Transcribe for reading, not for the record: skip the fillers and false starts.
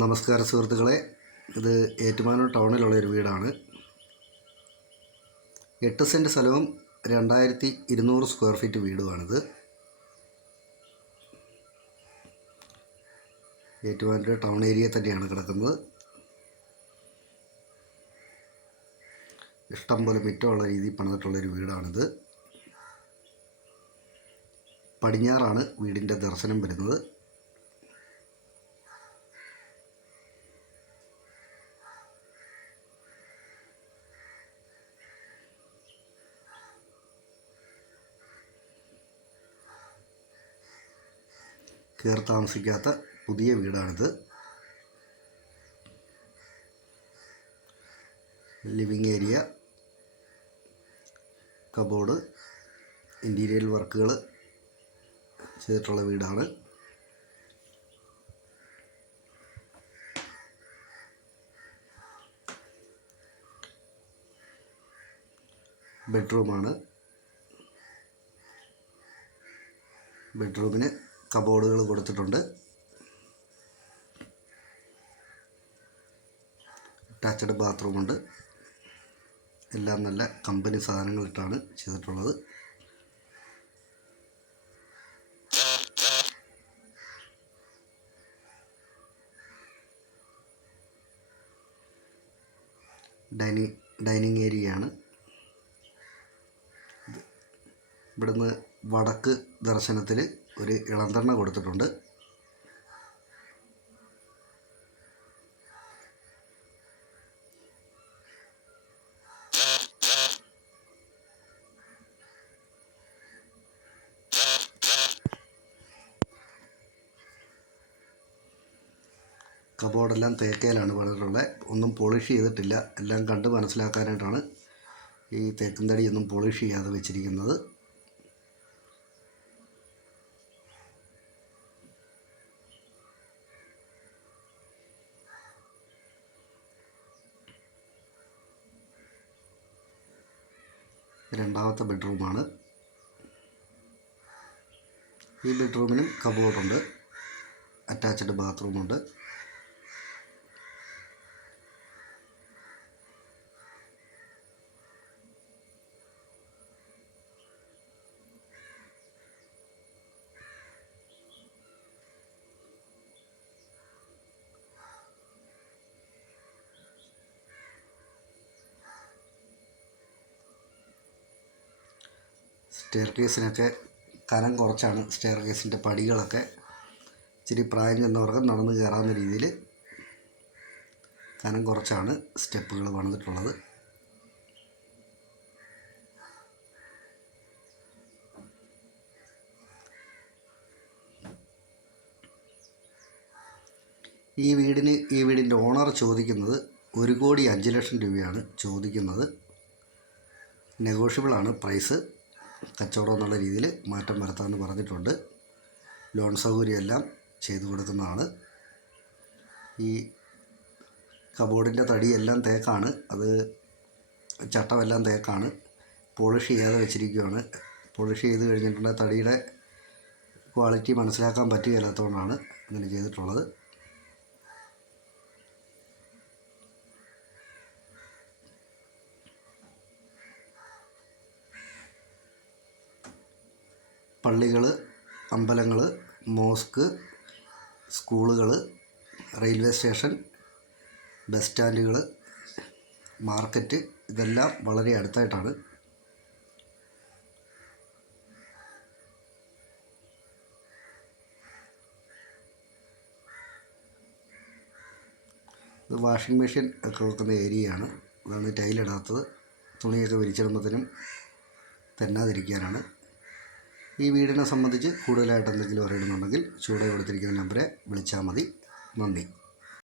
നമസ്കാരം സുഹൃത്തുക്കളെ, ഇത് ഏറ്റുമാനൂർ ടൗണിലുള്ളൊരു വീടാണ്. 8 സെൻറ്റ് സ്ഥലവും 2200 സ്ക്വയർ ഫീറ്റ് വീടുമാണിത്. ഏറ്റുമാനൂർ ടൗൺ ഏരിയ തന്നെയാണ് കിടക്കുന്നത്. ഇഷ്ടംപോലെ മുറ്റമുള്ള രീതിയിൽ പണിതിട്ടുള്ളൊരു വീടാണിത്. പടിഞ്ഞാറാണ് വീടിൻ്റെ ദർശനം വരുന്നത്. കയറി താമസിക്കാത്ത പുതിയ വീടാണിത്. ലിവിങ് ഏരിയ, കബോർഡ്, ഇൻറ്റീരിയർ വർക്കുകൾ ചെയ്തിട്ടുള്ള വീടാണ്. ബെഡ്റൂമാണ്. ബെഡ്റൂമിന് കബോർഡുകൾ കൊടുത്തിട്ടുണ്ട്. അറ്റാച്ച്ഡ് ബാത്റൂമുണ്ട്. എല്ലാം നല്ല കമ്പനി സാധനങ്ങളിട്ടാണ് ചെയ്തിട്ടുള്ളത്. ഡൈനിങ് ഏരിയയാണ്. ഇവിടുന്ന് വടക്ക് ദർശനത്തിൽ ഒരു ഇളന്തണ്ണ കൊടുത്തിട്ടുണ്ട്. കബോർഡെല്ലാം തേക്കയിലാണ് പണിതിട്ടുള്ളത്. ഒന്നും പോളിഷ് ചെയ്തിട്ടില്ല. എല്ലാം കണ്ട് മനസ്സിലാക്കാനായിട്ടാണ് ഈ തേക്കും തടിയൊന്നും പോളിഷ് ചെയ്യാതെ വെച്ചിരിക്കുന്നത്. രണ്ടാമത്തെ ബെഡ്റൂമാണ്. ഈ ബെഡ്റൂമിനും കബോർഡുണ്ട്. അറ്റാച്ച്ഡ് ബാത്റൂമുണ്ട്. സ്റ്റെയർ കേസിനൊക്കെ കനം കുറച്ചാണ്. സ്റ്റെയർ കേസിൻ്റെ പടികളൊക്കെ ഇച്ചിരി പ്രായം ചെന്നവർക്ക് നടന്ന് കയറാവുന്ന രീതിയിൽ കനം കുറച്ചാണ് സ്റ്റെപ്പുകൾ പണിതിട്ടുള്ളത്. ഈ വീടിൻ്റെ ഓണർ ചോദിക്കുന്നത് 1,05,00,000 രൂപയാണ് ചോദിക്കുന്നത്. നെഗോഷ്യബിളാണ് പ്രൈസ്. കച്ചവടം എന്നുള്ള രീതിയിൽ മാറ്റം വരുത്താമെന്ന് പറഞ്ഞിട്ടുണ്ട്. ലോൺ സൗകര്യമെല്ലാം ചെയ്തു കൊടുക്കുന്നതാണ്. ഈ കബോർഡിൻ്റെ തടിയെല്ലാം തേക്കാണ്. അത് ചട്ടമെല്ലാം തേക്കാണ്. പോളിഷ് ചെയ്യാതെ വെച്ചിരിക്കുകയാണ്. പോളിഷ് ചെയ്ത് കഴിഞ്ഞിട്ടുള്ള തടിയുടെ ക്വാളിറ്റി മനസ്സിലാക്കാൻ പറ്റുകയില്ലാത്തതുകൊണ്ടാണ് ഇങ്ങനെ ചെയ്തിട്ടുള്ളത്. പള്ളികൾ, അമ്പലങ്ങൾ, മോസ്ക്, സ്കൂളുകൾ, റെയിൽവേ സ്റ്റേഷൻ, ബസ് സ്റ്റാൻഡുകൾ, മാർക്കറ്റ് ഇതെല്ലാം വളരെ അടുത്തായിട്ടാണ്. ഇത് വാഷിംഗ് മെഷീൻ ഒക്കെ വെക്കുന്ന ഏരിയയാണ്. അതാണ് ടൈലിടാത്തത്. തുണിയൊക്കെ വിരിച്ചിടുമ്പോഴത്തേനും തെന്നാതിരിക്കാനാണ്. ഈ വീടിനെ സംബന്ധിച്ച് കൂടുതലായിട്ട് എന്തെങ്കിലും അറിയണമെന്നുണ്ടെങ്കിൽ ചുവടെ കൊടുത്തിരിക്കുന്ന നമ്പറെ വിളിച്ചാൽ മതി. നന്ദി.